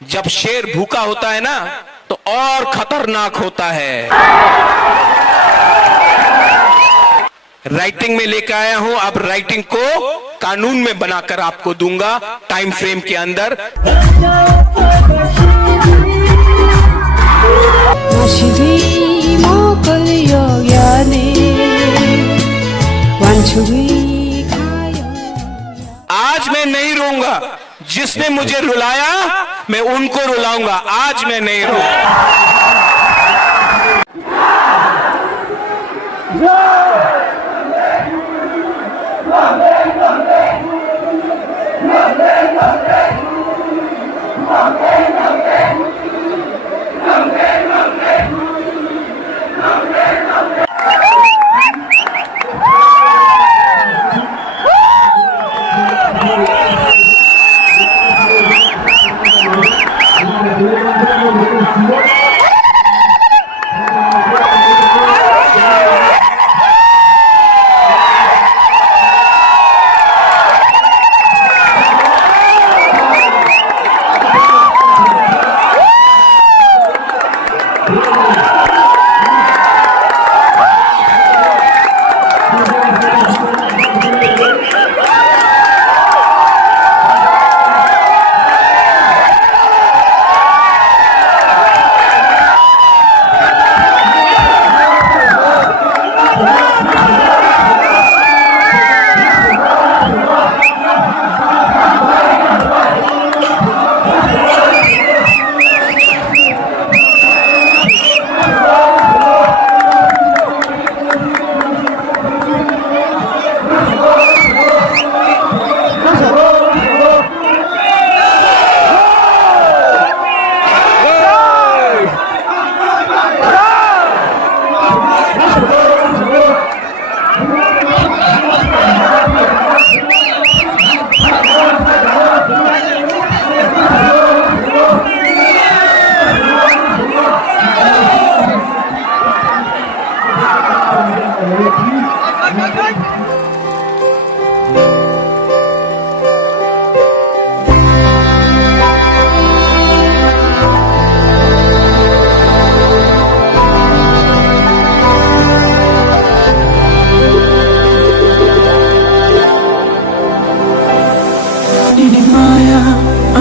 जब शेर भूखा होता है ना तो और खतरनाक होता है। राइटिंग में लेकर आया हूं, अब राइटिंग को कानून में बनाकर आपको दूंगा टाइम फ्रेम के अंदर। आज मैं नहीं रोऊंगा, जिसने मुझे रुलाया मैं उनको रुलाऊंगा। आज मैं नहीं रोऊंगा।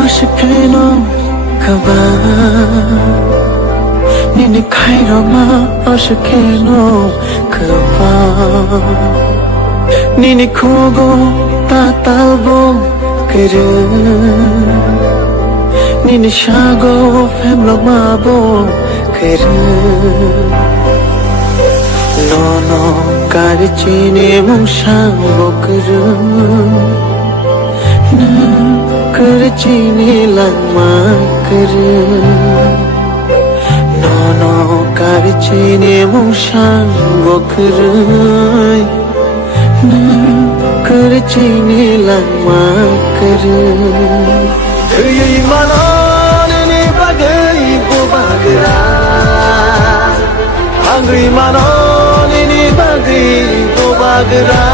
아쉽게도 가봐 니네 카이로마 아쉽게도 가봐 니네 코고 따따보 그르 니네 샤고 팸로마보 그르 너너 가르치니 뭉샤고 그르 करचीने लम्मा कर नौनो करचीने मुशान बोकर करचीने लम्मा कर ये मानने बगई बोबागरा आंगरी मानने बगई बोबागरा